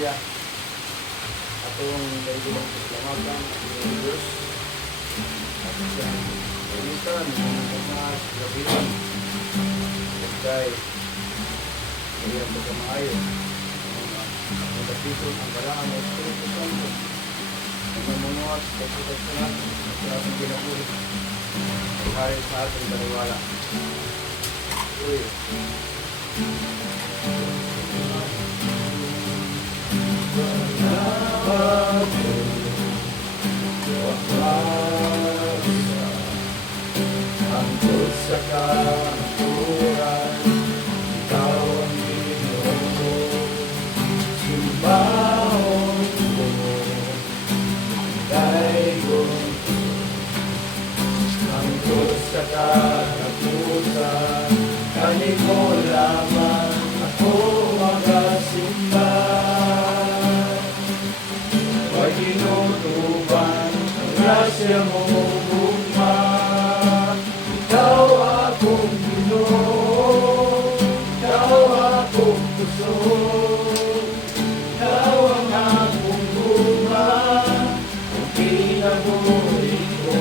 pamilya. Atong kaibigan pasalamatan ang Diyos. At sa kalitan, mga labihan. Kaya kaya pagkamaayo. Ang kapitol ang balaan ng Espiritu Santo. Ang mamunuas sa pagkakasya natin sa ating ginabuhi. Ang hari sa ating daliwala. Uy. Angkot sa kanturan, ikaw ang Ginoo. Sumbahon ko, daigon ko. Angkot sa katapusan, kanimo lamang ako magasimba. Huwag inutuban ang grasya mo, gugma. Ikaw akong Ginoo, ikaw akong puso, ikaw ang akong gugma, ang kinabuhi ko.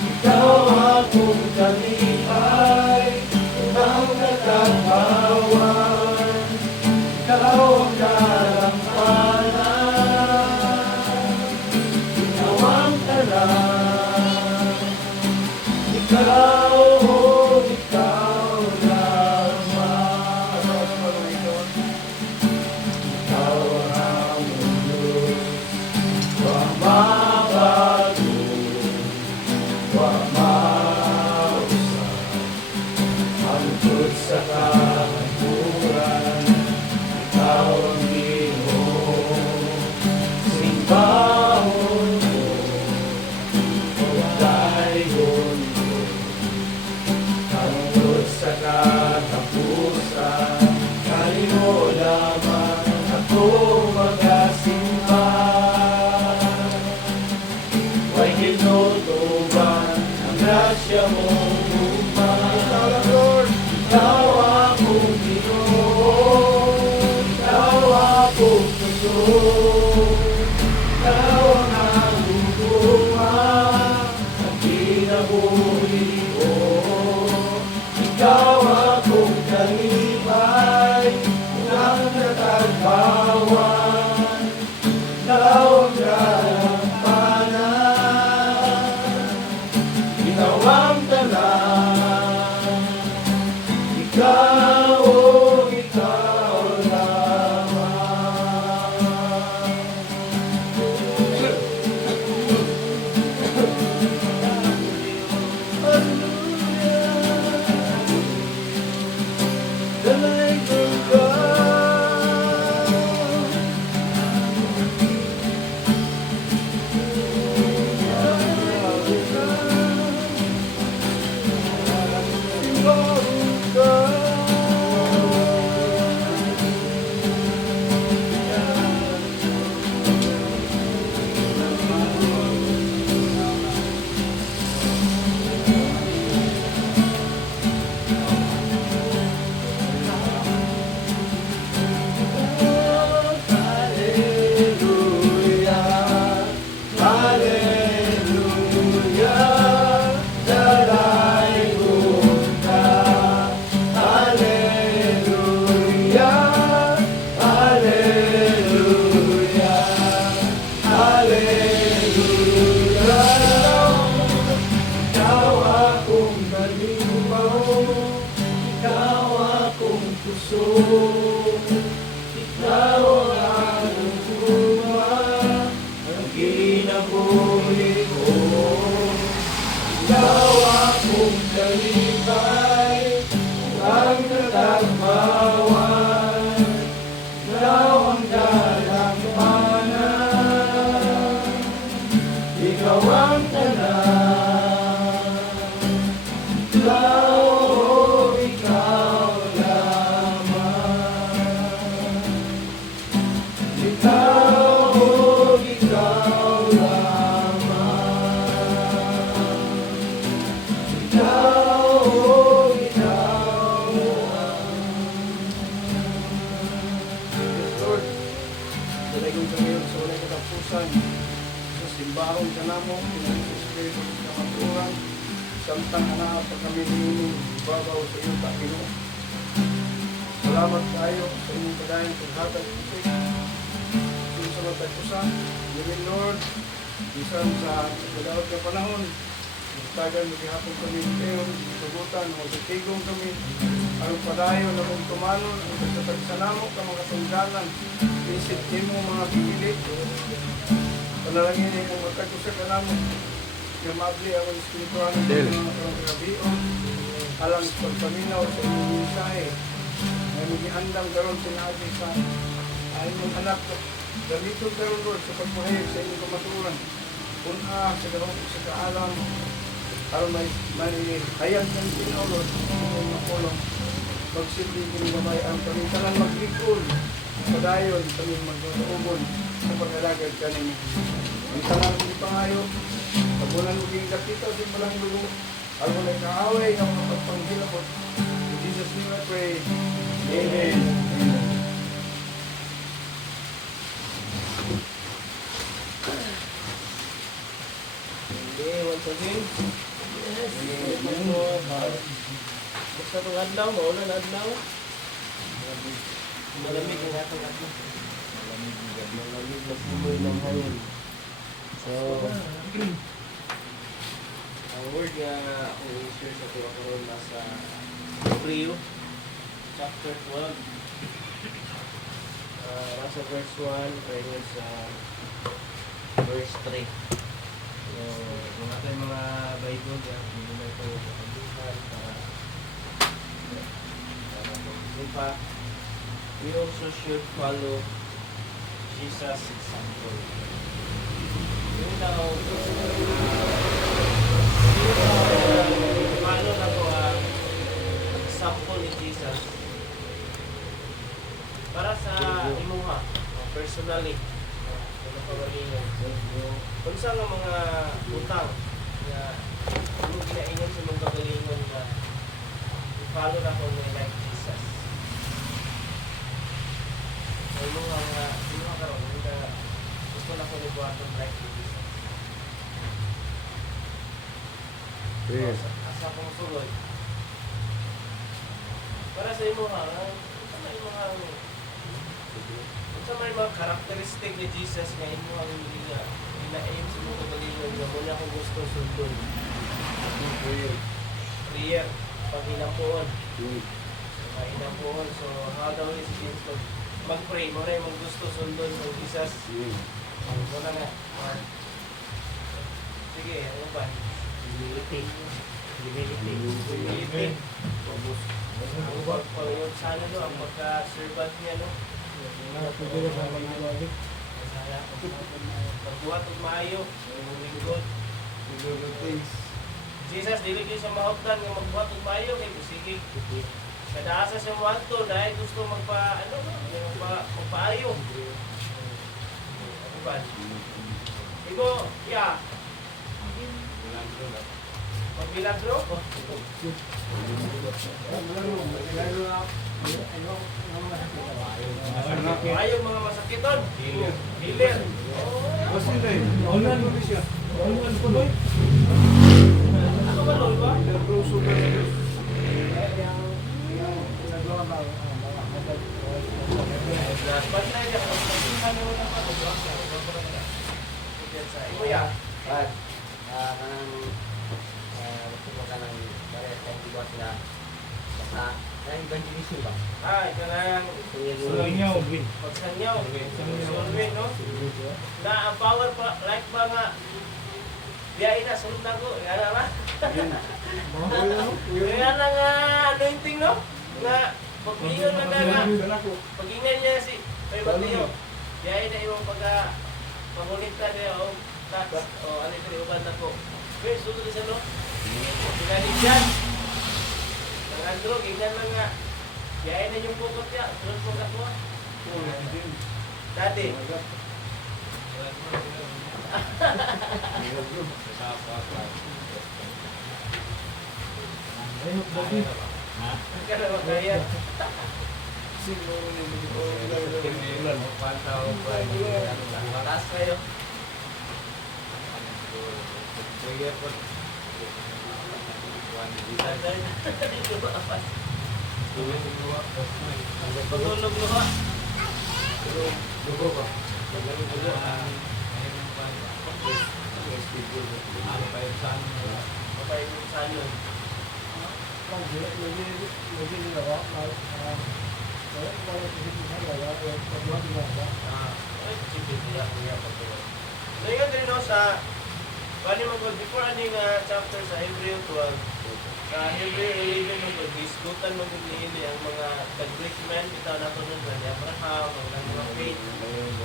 Ikaw akong kalipay, ang katanghawan, ikaw ang kalampanan, ikaw ang tanan, ikaw, ikaw lamang. Ikaw ang Diyos, huwag mabago, huwag mausap, angkot sa kahanturan, ikaw ang Ginoo. Simbahon ko, daigon ko, angkot sa katapusan, kanimo lamang ako magasimba. Huwag inutuban ang grasya mo, gugma. Ikaw akong Ginoo, ikaw akong puso, ikaw ang naguguma, ang kinabuhi ko. Ikaw akong kalipay, ang katagbawan, ikaw ang kalampanan, ikaw ang tanan, ikaw, oh, ikaw lamang. Dalay ko ka. Ikaw ang gugma, ang kinabuhi ko. Ikaw akong kalipay, ang katagbawan, ikaw ang kalampanan, ikaw ang tanan, ikaw, ikaw lamang. Ikaw, ikaw lamang. Ikaw, ikaw lamang. Yes, Lord. Samtang na pag kami babaw sa iyo, Panginoon. Salamat tayo sa inyong pagkain sa hatag ito. Yung sa matagpusan, Amen Lord, bisan sa pagdaot ng panahon, tagan maghihapon kami kayo, tugutan, magsitigong kami, ang padayon na kung tumanon, ang pagsasanamok ng mga tunggalan, isip mo mga pipilit, panalangin ay kung magkagpusan ka namin, gamabli ang espiritual ng mga kagabion, alang pagpaminaw sa inyong mensahe, na maghihandang karon sinabi sa inyong anak, gamiton karon Lord sa pagpahayag sa inyong kamaturan, una sa kaalam, aron may hayag ng Pinoy Lord, ang makulong, magsilbi kini gamay ang pamintalan maglikod, padayon kami magtuubon sa pag-alagad kanini. Ang talang ni pangayo, kabulan uging kakita sa palang lugo, aron ay kaaway ng mga pagpanghilabot. In Jesus' name I pray. Amen. Okay, once again. Yes. Basta itong adlaw, maulan adlaw. Malamig ang atong adlaw. Malamig na simoy ng hangin. So, ang word nga akong i-share sa tuwa karon nasa Hebreo chapter 12. Nasa verse 1, kaya sa verse 3. So, kung natin mga Bible, hindi na ito pagkabutan para we also should follow Jesus' example. Yun daw, follow na po ang example ni Jesus para sa imuha, personally. Kung sa mga utang na yung ginaingon sa mga kagalingon na i-follow na kung may like Jesus. So yung mga karoon, gusto na kung ibuhatong like Jesus. So, asa kong sulod. Para sa imuha, sa may mga karakteristik ni Jesus nga imo ang inaim sa mga kagalingon nga muna kung gusto sundon. Prayer, pag-inapuon. Pag-inapuon. So, how daw is Jesus mag-pray? Muna yung gusto sundon ng Jesus. Muna nga. Sige, ano ba? Humility. Ang pag-pagod sa ano, ang pagka-servant niya, no? Pagbuhat at maayo, lingkod. Jesus, dili kayo sa mahutdan nga magbuhat at maayo, kaya sige. Kadaasa sa muhanto dahil gusto magpaayo. Ano ba? Ibo, ya. Magbilagro? Ayaw mga masakiton. Hilir. Kasi na eh, naunan mo siya. Naunan ko doon. Ako ba doon ba? Nagruso ka na doon. Bantay niya ka. Ibuya. Gusto ko ka ng parehas tayong dibuat na sa evangelism ba? Kanang Sulangyaw. pagsanyaw. Sulwin, no? Na ang power pa, like ba nga, biyain na, sunod na ko. Yan na ba? Yan na nga, anointing, no? Nga, pag-iyon na nga, pag-ingay niya si Tay Mateo. Biyain na yung pag-pangulit na niya, o tax, o alipin, uban na ko. Okay, sunod na siya, no? Pinalig dyan. Ang andro, gignan lang nga. Biyain na yung bukot niya, sunod po ka mo. Dati. Ka na makaya. Siguro na Taas kayo. dahil luha. Ang Pagulog luha. Dugo ba? Pagulog luha. Patay yung salon. Ay, sipin niya pagulog. So yun din no sa paano mo before aning chapter sa Hebreo 12 sa Hebreo 11 mo diskutan mo gud niini ang mga Greek men bitaw nato nun sa Abraham ang mga faith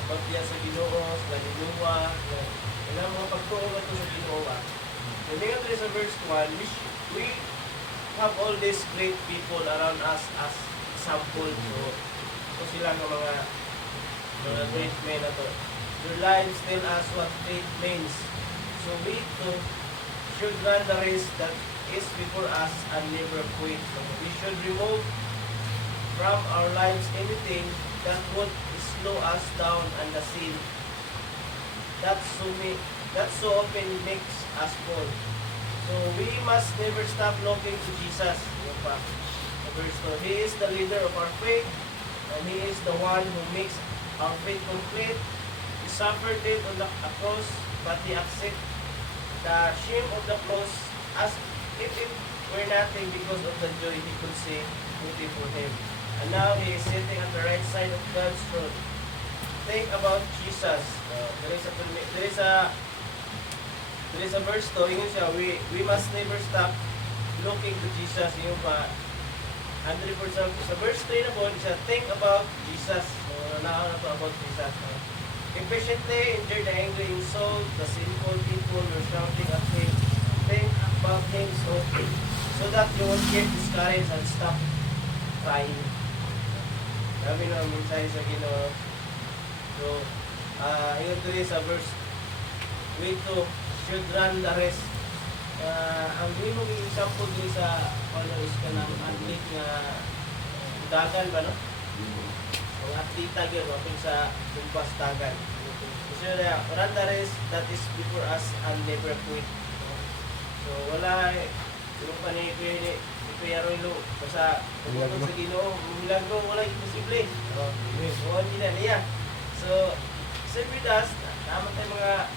pagtiya sa Ginoo sa Noah ang mga pagtuo nato sa Ginoo. And then ito sa verse 1 we have all these great people around us as example. So sila nga mga great men nato. Your lives tell us what faith means. So we too should run the race that is before us and never quit. We should remove from our lives anything that would slow us down and the sin that so often makes us fall. So we must never stop looking to Jesus. Ano pa? Verse 2. He is the leader of our faith and He is the one who makes our faith complete. He suffered it on the cross, but He accepted the shame of the cross as if it were nothing because of the joy He could see waiting for Him. And now He is sitting at the right side of God's throne. Think about Jesus. There is a verse to, yun siya, we must never stop looking to Jesus. Yung pa, 100% sa verse 3 na po, siya, think about Jesus. So, nanaw na to about Jesus. Impatiently endure the angry insult, the sinful people were shouting at Him. Think about Him so that you won't get discouraged and stop crying. Sabi na mensahe sa Ginoo. So, yun to sa verse, we too should run the race. Ang mong example din sa ano is ka ng athlete nga dagan ba no? Ang atleta gyud apil sa lumpas dagan. So run the race that is before us and never quit. So wala yung pa ni Kuya Roylo basta pumunta sa Ginoo, milagro wala imposible. So hindi na niya. So same with us, naman tayo mga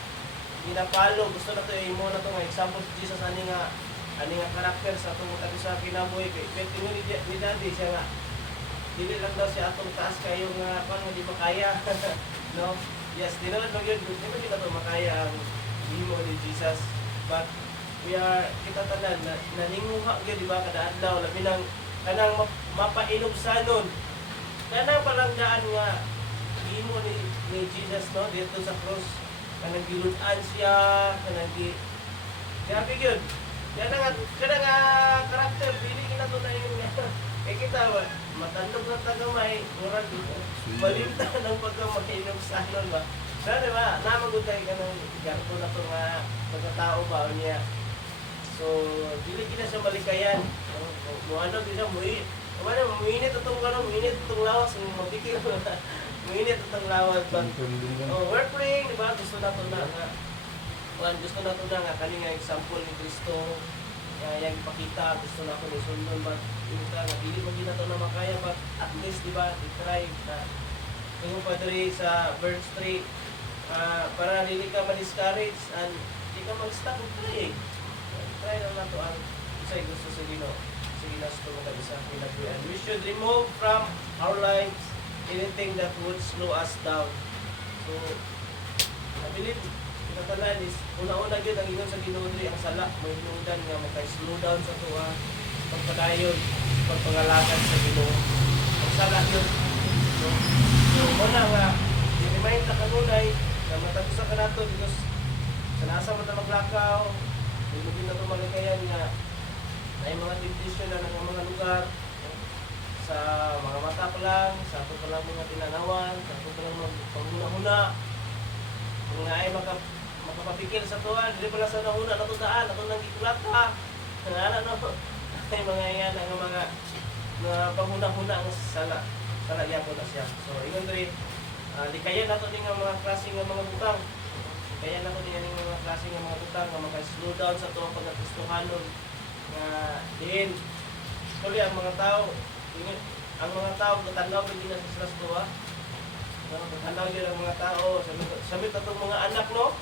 ginapalo, gusto na ito imo na ito nga example si Jesus ani nga karakter sa atong tabi sa kinabuhi kay tingin ni Daddy siya nga dili lang daw siya atong taas kayo nga pang hindi makaya. No? Yes, dinood mo yun, di ba kita ito makaya ang imo ni Jesus, but we are kita tanan naninguha gyud di ba kada adlaw labi nang kanang mapainom sanon kanang palanggaan nga imo ni Jesus no dito sa cross kanang gilutan siya kanang grabe gyud kada nga karakter dili kinato na yung kay kita matandog na tagamay murag balimtan ng pagkamainom sa anon ba di ba namagud kay kanang garto na to nga pagkatao ba niya. So dili kina siya malikayan mo ano di siya muinit itong muinit itong lawas mabikil muinit itong lawas we're praying diba gusto na to na nga kani nga example ni Kristo yang ipakita gusto na ko ni sundon but yung nga dili mo gina to na makaya but at least diba i-try na yung padre sa verse 3 para dili ka ma-discourage and di ka mag-stop praying. Try na nato ang isa'y gusto sa Ginoo. Sige na sa mga isa pinagbuyan. We should remove from our lives anything that would slow us down. So, I believe, pinatalan is, una-una yun ang ingon sa Ginoo diri ang sala, may hinungdan nga makay-slow down sa tuwa, pagpadayon, pagpangalakad sa Ginoo. Ang sala yun. So una nga, i-remind na kanunay, na matagusa ka nato, because sa nasa mata maglakaw, hindi na ito malikayan nga ay mga temptation na ng mga lugar sa mga mata pa lang, sa ato pa lang mga tinanawan, sa ato pa lang panghuna-huna kung nga ay makapapikil sa tuwan, hindi pala sa nahuna na ito daan, ito nang gikulata ay mga yan ang mga panghuna-huna ang salagya po na siya. So, ingon rin, likayan nato din ang mga klaseng mga butang. Kaya na ko din yung mga klase ng mga butang na maka-slow down sa tuwang pagkakristohanon. Din tuloy ang mga tao katanaw din na sa sras tuwa. Katanaw din ang mga tao samit atong mga anak no.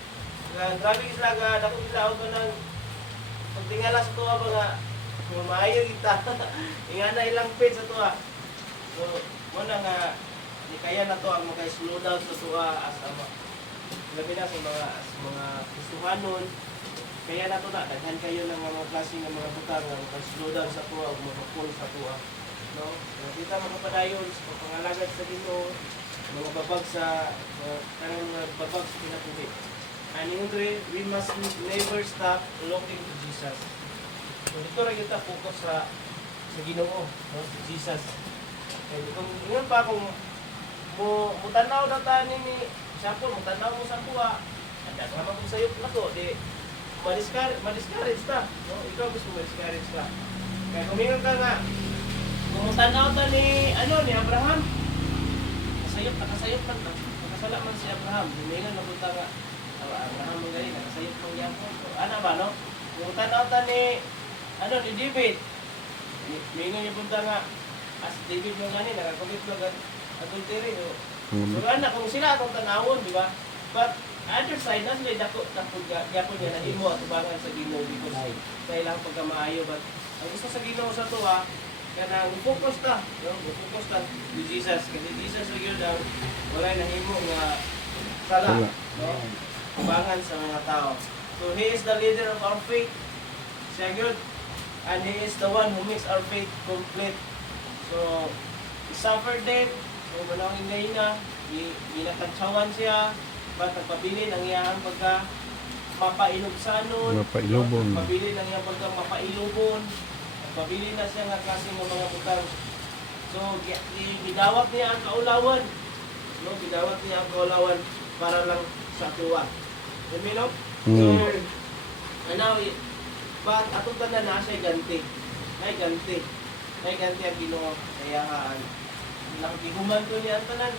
Grabe sila ga dako sila og nang pagtingala sa tuwa mga kung maayo kita. Ingana ilang page sa tuwa. So mo na nga di kaya na to ang maka-slow down sa tuwa as labi na sa mga Kristohanon. Kaya na to na, daghan kayo ng mga klase ng mga butang nga maka-slow down sa tuwa o maka-pull sa tuwa. No? Kita makapadayon sa pangalagad sa Ginoo, mga babag sa mga babag sa kinabuhi. And we must never stop looking to Jesus. So dito rin kita focus sa Ginoo, no? Si Jesus. And kung ingon pa kung mutanaw na tani ni Sapo, mutanaw mo sa tuwa, anda ka naman kung sayop na to, di ma-discourage ta. No? Ikaw gusto ma-discourage ka. Kaya kumingon ka nga, kung tanaw ta ni Abraham, nakasayop man ta. Nakasala man si Abraham. Humingan na punta nga, Abraham ang galing, nakasayop mang yapon. So, ano ba, no? Kung tanaw ta ni David, humingan niya punta nga, as David mo gani, nakakomit mo gani, adultery. So, kung sila atong tanawon, di ba? But, other side, nasa may dako yapon niya na himo at ubangan sa Ginoo because sa ilang pagkamaayo. But ang gusto sa Ginoo sa tuwa, kanang focus ta, no? Focus ta ni Jesus. Kasi Jesus sa yun daw, wala na himo nga sala, no? Ubangan sa mga tao. So He is the leader of our faith. Siya yun. And He is the one who makes our faith complete. So, He suffered death. So, manawin ngayon na, ginakantsawan siya. Ba't nagpabilin ang iyang pagka mapailubsanon, nagpabilin ang iyang pagka mapailubon, nagpabilin na siya nga kasi ng mga butang. So, gidawat niya ang kaulawan. No? Gidawat niya ang kaulawan para lang sa tuwa. Yun, So, but atong tanan na siya ganti. May ganti ang Ginoo. Kaya nakikiguman ko niya ang tanan.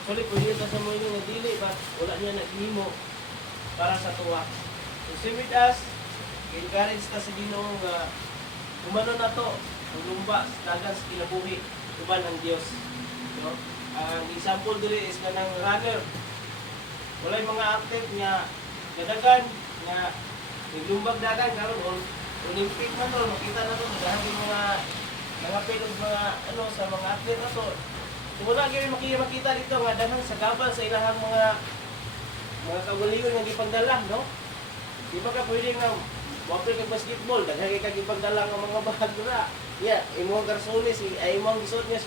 Sulit po yun sa mo yung dili, but wala niya naghimo para sa tuwa. So, same with us, encourage ka sa Ginoo nga umano na to, ang lumba, dagan sa kinabuhi, uban ang Dios. No? Ang example dili is kanang runner. Walay mga athlete nga kadagan nga naglumbag dagan karon Olympic man to, makita na to dahil yung mga pilog mga sa mga athlete na to. Wala gyud makita dito nga daghang sagabal sa ilahang mga kagalingon nga gipagdala, no? Di ba ka pwede nga wapil kag basketball, daghang kay gipagdala nga mga bahag dira. Yeah, imong garsones ay imong gisod niya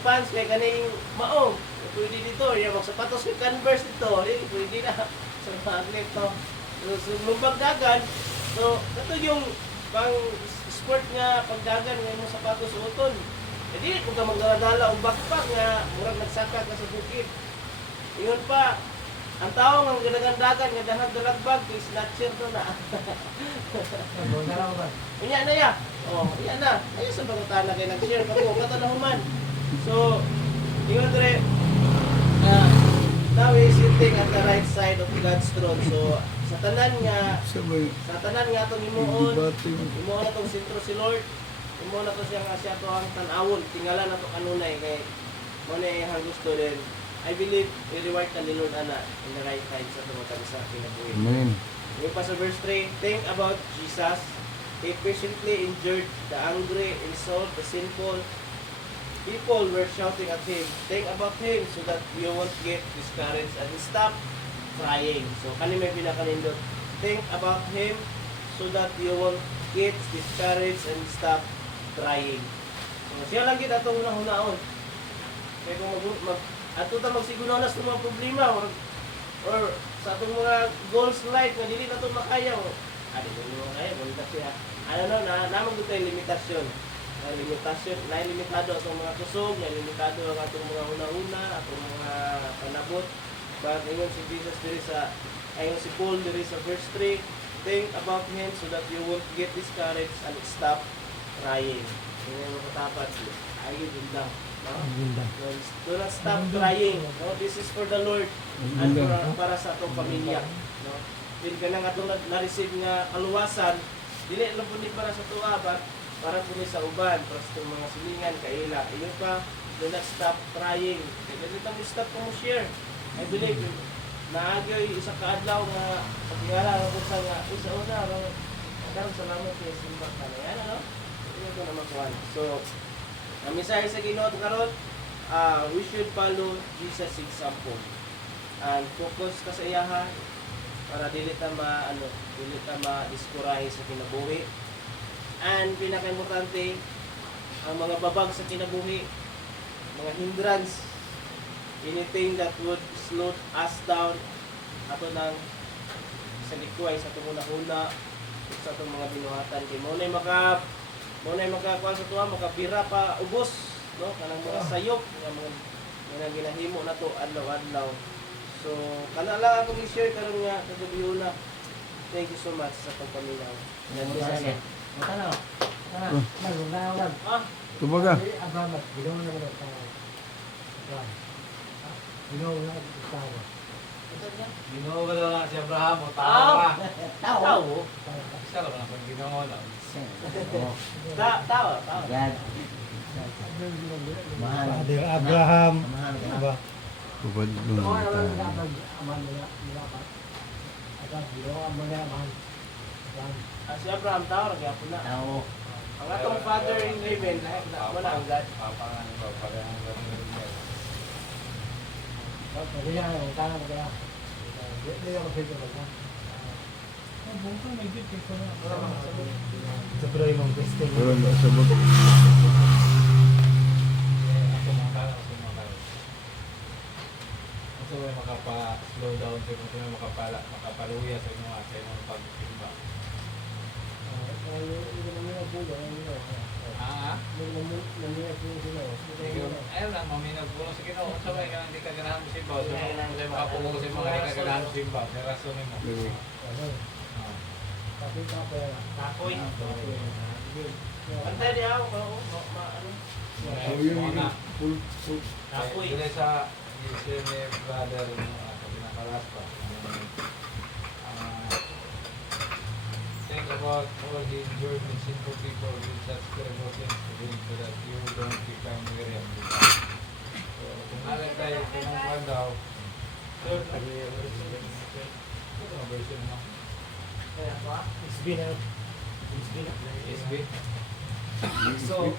pants kay kaning maong. Pwede dito, ya magsapatos kay Converse dito, pwede na sa magnet to. So lumbag dagan. So kato yung pang sport nga pagdagan nga imong sapatos uton. Hindi kung ka magdala o backpack nga murag nagsaka ka sa bukid. Ingon pa, ang tao nga ganagandagan nga dahag dalagbag kay snatcher to na. Unya na ya. Unya na. Ayo sa bangutana kay nag-share ka ko kato na human. So, ingon dire now we is sitting at the right side of God's throne. So, sa tanan nga atong imuon atong sentro si Lord. Imo na to siya nga siya to ang tan-awon, tingala na to kanunay kay mo na iyang gusto din. I believe i-reward ka ni Lord ana in the right time sa tumatan sa kinabuhi. Amen. Yung pa sa verse 3, think about Jesus. He patiently endured the angry, insult, the sinful. People were shouting at Him. Think about Him so that you won't get discouraged and stop crying. So kani may pinakanindot. Think about Him so that you won't get discouraged and stop crying. So, siya lang kita itong hunaon. Kaya kung ato ta magsigunanas ng mga problema or sa itong mga goals life nga dili na ito makaya di mo kaya, balik siya. Namang ito yung limitasyon. Limitado itong mga kusog, limitado ang itong mga una-una, itong mga panabot. But ngayon si Jesus diri ayon si Paul diri sa verse 3, think about Him so that you won't get discouraged and stop crying. Hindi mo katapat. Ayun din lang. Do not stop crying. No? This is for the Lord and para sa atong pamilya. No? Din ka na nga itong na-receive nga kaluwasan, dili lang pud ni para sa tuwa but para pud ni sa uban, para sa itong mga silingan kaila. Iyo pa, do not stop trying. Dili ta mo stop mo share. I believe naagyoy isa ka adlaw nga pagtingala ko sa nga isa una karon salamat kay simba kana yan ano. Iyo ko na makuha. So, ang mensahe sa Ginoo karon, we should follow Jesus' example and focus ka sa iyaha para dili ta ma-discourage sa kinabuhi. And pinaka-importante, ang mga babag sa kinabuhi, mga hindrance, anything that would slow us down, ato nang sa likuay, sa itong una-una, sa itong mga binuhatan. Kaya muna'y makakuha sa tuwa, makapira pa ubos, no? Kanang mga sayop, mga ginahimo na to adlaw-adlaw. So, kana lang akong i-share karon nga kagabi una. Thank you so much sa pagpaminaw. Yan din sa akin. Matanaw. Matanaw. Ah, Kumbaga. Abramat. Ginawa na mo tayo. Ginawa na tayo. Ginawa na lang si Abraham o tao. Tao. Isa lang ang ginawa lang. Tao. Yan. Mahal. Father Abraham. Mahal ka na. Diba? Kubad lumang tayo. Si Abraham tao ra gyapon na. Tao. Ang atong Father in heaven, wala ang God. Papangan ko para ang gawin niya. Ito pero yung mga question. Pero nasabot. Ako mga kala, ako mga kala. Ito ay makapa-slow down sa inyo, makapaluya sa inyo at sa inyong pagtimba. Ayun lang, maminag po sa Ginoo. Kung sabay ka hindi ka ganahan mo simbaw, so makapungo sa mga hindi ka ganahan mo simbaw, may rason mo. Takoy. Antay di ako ko ano. Takoy. Dili sa issue ni brother sa pinakalas pa. Think about all he endured when sinful people did such terrible things to him so that you don't become weary of him. So, kung alay tayo, kung daw, third na version mo. SB na. SB? So,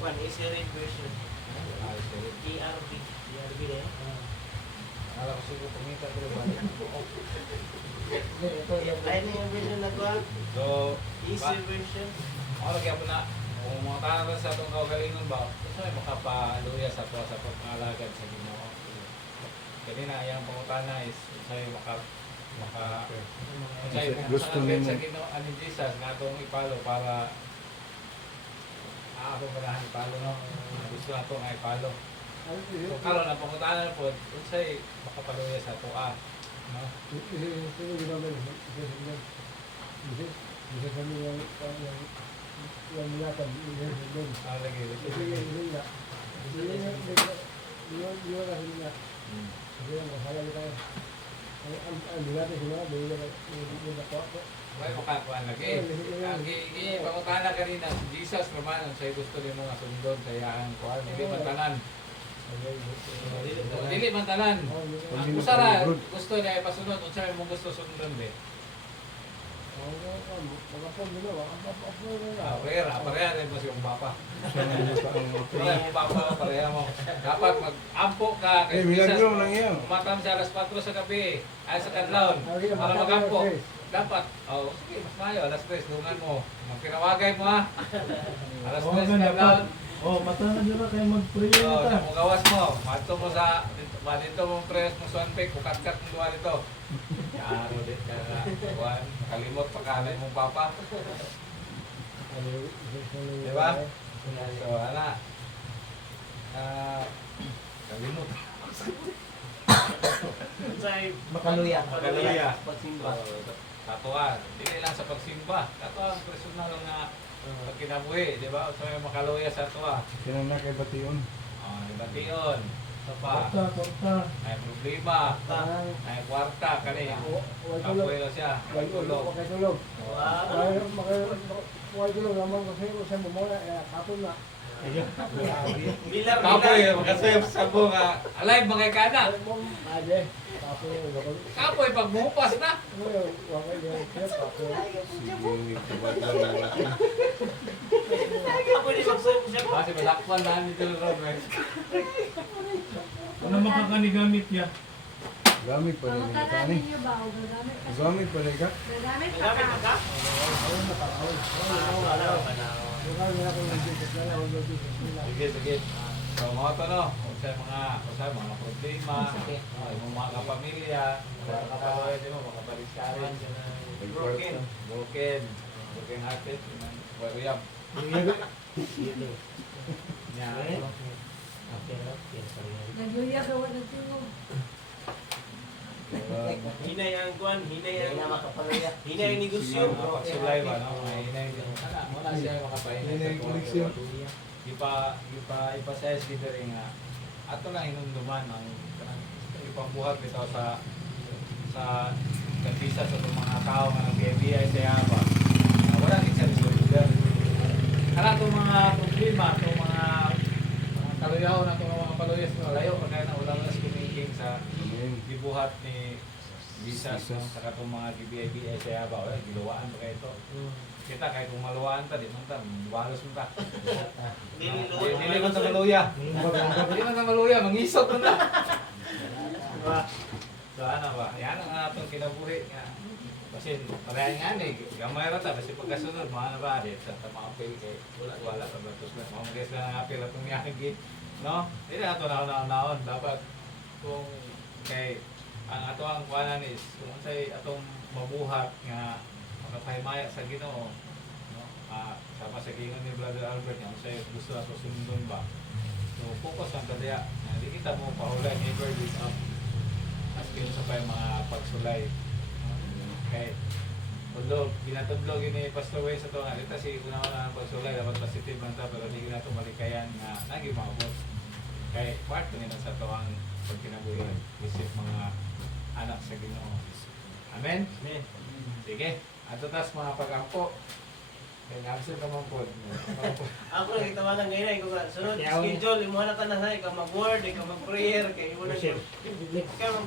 one is a read version. Sorry. ERV. ERV na yan. Alam ko siguro pumita ko rin balik. Ay na yung version na kuha. So, Easy version. ako lagyan mo na, kung mga tanong sa itong kaugalingon ba, gusto mo makapaluya sa to sa pag-alagad sa Ginoo. Kanina, yung pangutana is, sa'yo Gusto nimo. sa Ginoo, ani Jesus, na itong ipalo para ako palahan ipalo, no? Gusto na itong ipalo. Kung karoon na pangutana na po, sa'yo makapaluya sa to, no? May makakuan lagi. Ang pangutana kanina, Jesus naman, sa'yo gusto rin mga sundon sa iyang kuhan. Hindi man tanan. Dili man tanan. Ang usara, gusto niya ipasunod. Kung sa'yo mong gusto sundon, be. Pareha rin mo siyang papa. Pareha mo papa, pareha mo. Dapat mag-ampo ka kay Milagro lang yan. Umatam siya alas 4 sa gabi, ay sa kadlawon, para mag-ampo. Dapat, sige, mas mayo, alas 3, dungan mo. Magkinawagay mo ha. Alas 3 sa kadlawon. Matangan nyo na kayo mag-pray na ta. Gawas mo. Mato mo sa, dito mong prayers mo sa anpik, kukat-kat mo luwa dito. Yaro din ka na. Juan, nakalimot pa kanay mong papa. Diba? So, ana. Kalimot. Sa'yo. Makaluya. Makaluya. Pagsimba. Tatuan. Hindi lang sa pagsimba. Tatuan, personal na pagkinabuhi. Diba? So, yung makaluya sa tuwa. Kailan na kay Bation? Ibation. Sa pa. Korta. Ay problema. Ay kwarta kani. Kapoy na siya. Ay tulog. Ayun. Bilar, Kapoy bilar. makasayap sa bunga. Alive mga kana. Kapoy pag bupas na. Ako din magsuyo siya. Kasi malakpan na ni Tulog. Ano makakanigamit yan? Gamit pa rin ka ni. Niyo ba? O gagamit ka? Gamit pa rin ka. Gagamit ka Gamit ka? ka? Sige, sige. So, mga to no, kung sa mga problema, yung mga kapamilya, mga kapaway, di mo, mga baliskarin, broken hearted, uyab. Nagyuya ka wala tingog. Hinay ang kuan, hinay Hindi na ang makapaluya. hinay ang negosyo. Mga pagsulay ba, no? May hinay din. Wala siya makapahinay Hinay sa koleksyon. Ipa-size dito rin nga. Ato lang inunduman ang ipambuhat bitaw sa kabisa sa itong mga tao nga nag-FBI sa Yaba. Wala din siya resolution. Kaya itong mga problema, itong mga kaluyaw na itong mga paluyas, layo pa kaya na ulang nas kumingking sa gibuhat ni Visas no? Saka itong mga GBI sa Yaba. Wala, giluwaan pa kayo ito. Kita kahit kung maluwaan ta, di man ta, balos mo ta. Dili man sa maluya. Dili man sa maluya, mangisot man ta. So ano ba, yan ang atong kinaburi nga. Kasi parehan nga ni, gamay ra ta, kasi pagkasunod, mga na ba, sa tamapil kay wala pa ba tos na. Mga guys na apil atong yagi, no? Dili ato naon, dapat kung kay ang ato ang kuanan is kung say atong mabuhat nga makapahimaya sa Ginoo, no? Sama sa gingon ni Brother Albert nga say gusto ato sundon ba. So focus ang kadaya. Di kita mo paulay never give up. Askin sa pay mga pagsulay. Okay. Although ginatudlog ini Pastor Way sa to nga dito si una-una ang pagsulay dapat positive man ta pero di nato malikayan nga nagi maabot. Kay part ni sa to ang pagkinabuhi isip mga anak sa Ginoo. Amen. Amen. Sige, ato tas mga pag-ampo. Kaya absent naman po. Ako lang itawanan ngayon ko sunod schedule imo na tanan hay ka mag-word, ka mag-prayer, kay imo na siya. Kaya